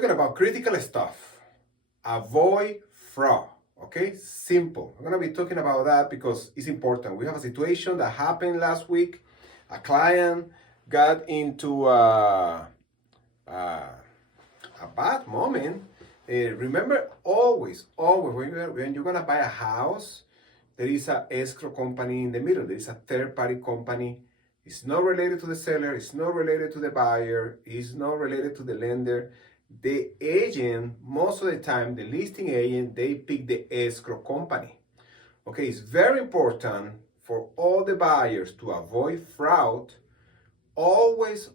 Talking about critical stuff. Avoid fraud. Okay, simple. I'm gonna be talking about that because it's important. We have a situation that happened last week. A client got into a bad moment. Remember, always, when you're gonna buy a house, there is a escrow company in the middle. There is a third-party company. It's not related to the seller. It's not related to the buyer. It's not related to the lender. The agent, most of the time, the listing agent, they pick the escrow company. Okay, it's very important for all the buyers to avoid fraud. Always,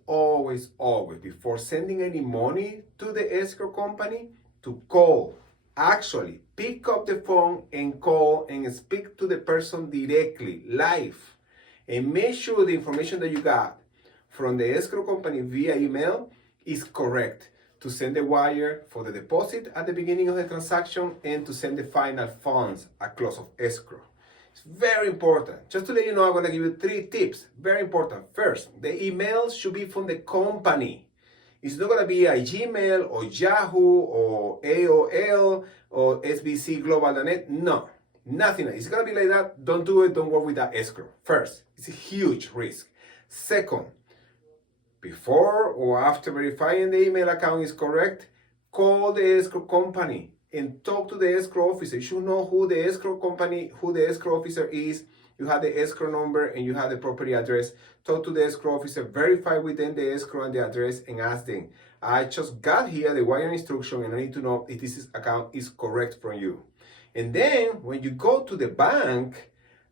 before sending any money to the escrow company, to call. Actually, pick up the phone and call and speak to the person directly, live. And make sure the information that you got from the escrow company via email is correct. To send the wire for the deposit at the beginning of the transaction and to send the final funds at close of escrow. It's very important. Just to let you know, I'm going to give you 3 tips. Very important. First, the email should be from the company. It's not going to be a Gmail or Yahoo or AOL or SBC Global.net. No, nothing. It's going to be like that. Don't do it. Don't work with that escrow. First, it's a huge risk. Second, before or after verifying the email account is correct, call the escrow company and talk to the escrow officer. You should know who the escrow company, who the escrow officer is. You have the escrow number and you have the property address. Talk to the escrow officer, verify with them the escrow and the address, and ask them, I just got here the wire instruction and I need to know if this account is correct from you. And then when you go to the bank,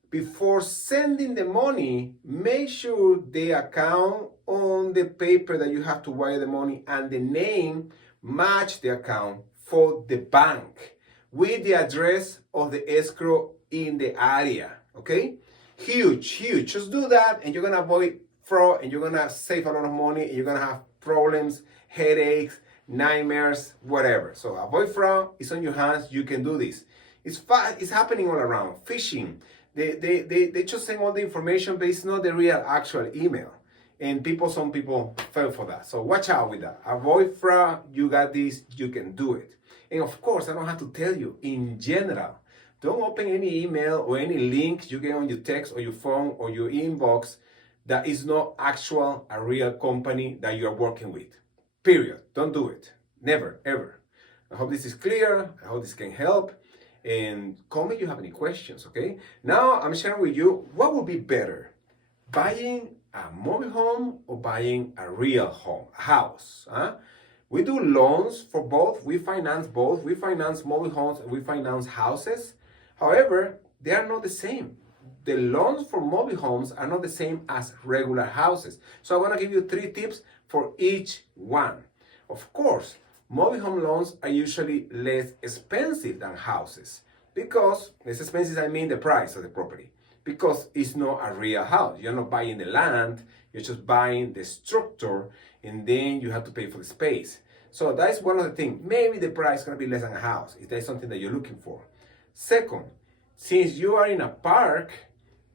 before sending the money, make sure the account on the paper that you have to wire the money and the name match the account for the bank with the address of the escrow in the area. Okay? Huge. Just do that and you're gonna avoid fraud and you're gonna save a lot of money and you're gonna have problems, headaches, nightmares, whatever. So avoid fraud. It's on your hands. You can do this. It's happening all around. Phishing. They just send all the information, but it's not the real actual email. And some people fell for that. So watch out with that. Avoid fraud. You got this. You can do it. And of course, I don't have to tell you, in general, don't open any email or any link you get on your text or your phone or your inbox that is not a real company that you are working with. Period. Don't do it. Never, ever. I hope this is clear. I hope this can help. And call me if you have any questions, okay? Now I'm sharing with you what would be better, buying a mobile home or buying a real home, a house. Huh? We do loans for both. We finance both. We finance mobile homes and we finance houses. However, they are not the same. The loans for mobile homes are not the same as regular houses. So I want to give you 3 tips for each one. Of course, mobile home loans are usually less expensive than houses because less expensive, I mean the price of the property, because it's not a real house. You're not buying the land, you're just buying the structure and then you have to pay for the space. So that's one of the things. Maybe the price is going to be less than a house if that's something that you're looking for. Second, since you are in a park,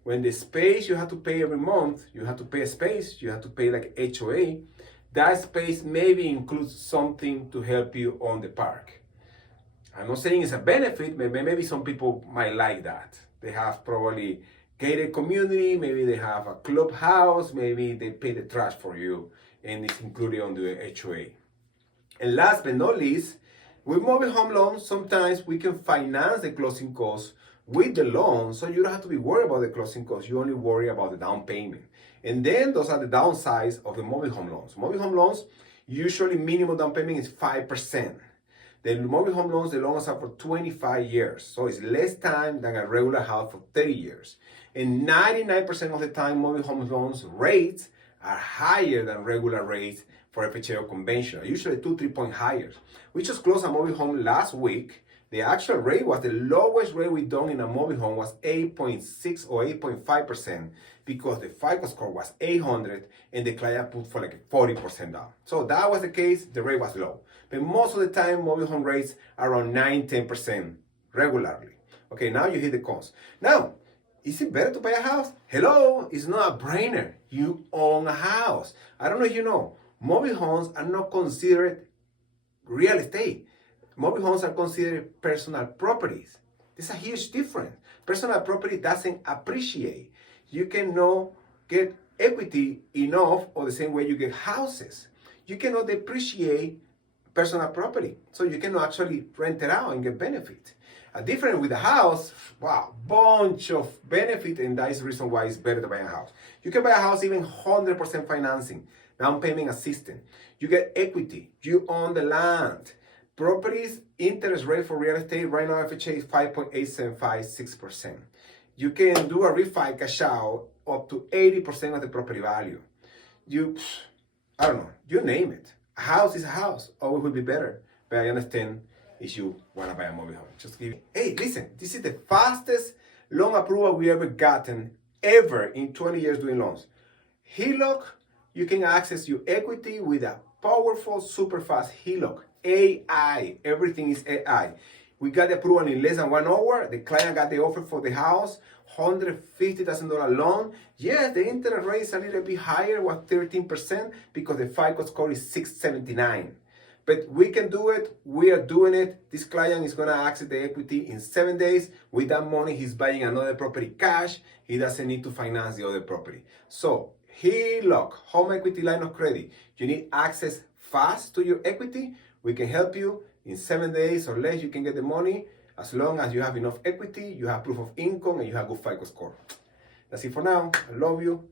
when the space you have to pay every month, you have to pay a space, you have to pay like HOA, that space maybe includes something to help you on the park. I'm not saying it's a benefit, but maybe some people might like that. They have probably gated community, maybe they have a clubhouse, maybe they pay the trash for you and it's included on the HOA. And last but not least, with mobile home loans, sometimes we can finance the closing costs with the loan, so you don't have to be worried about the closing costs. You only worry about the down payment. And then those are the downsides of the mobile home loans. Mobile home loans, usually minimum down payment is 5%. The mobile home loans, the loans are for 25 years. So it's less time than a regular house for 30 years. And 99% of the time, mobile home loans rates are higher than regular rates for FHA conventional, usually 2-3 points higher. We just closed a mobile home last week. The actual rate was the lowest rate we done in a mobile home was 8.6 or 8.5% because the FICO score was 800 and the client put for like 40% down. So that was the case, the rate was low. But most of the time, mobile home rates are around 9-10% regularly. Okay, now you hit the cons. Now, is it better to buy a house? Hello, it's not a brainer. You own a house. I don't know if you know, mobile homes are not considered real estate. Mobile homes are considered personal properties. There's a huge difference. Personal property doesn't appreciate. You cannot get equity enough or the same way you get houses. You cannot depreciate personal property. So you cannot actually rent it out and get benefit. A different with a house, wow, bunch of benefit, and that is the reason why it's better to buy a house. You can buy a house even 100% financing, down payment assistance. You get equity, you own the land. Properties interest rate for real estate right now FHA is 5.875%. You can do a refi cash out up to 80% of the property value. I don't know, you name it. A house is a house, always will be better. But I understand if you want to buy a mobile home. Just give it. Hey, listen, this is the fastest loan approval we ever gotten ever in 20 years doing loans. HELOC, you can access your equity with a powerful, super fast HELOC. AI, everything is AI. We got the approval in less than 1 hour. The client got the offer for the house, $150,000 loan. Yes, the interest rate is a little bit higher, was 13%, because the FICO score is 679. But we can do it. We are doing it. This client is going to access the equity in 7 days. With that money, he's buying another property cash. He doesn't need to finance the other property. So, HELOC, home equity line of credit. You need access fast to your equity. We can help you in 7 days or less. You can get the money as long as you have enough equity, you have proof of income, and you have good FICO score. That's it for now. I love you.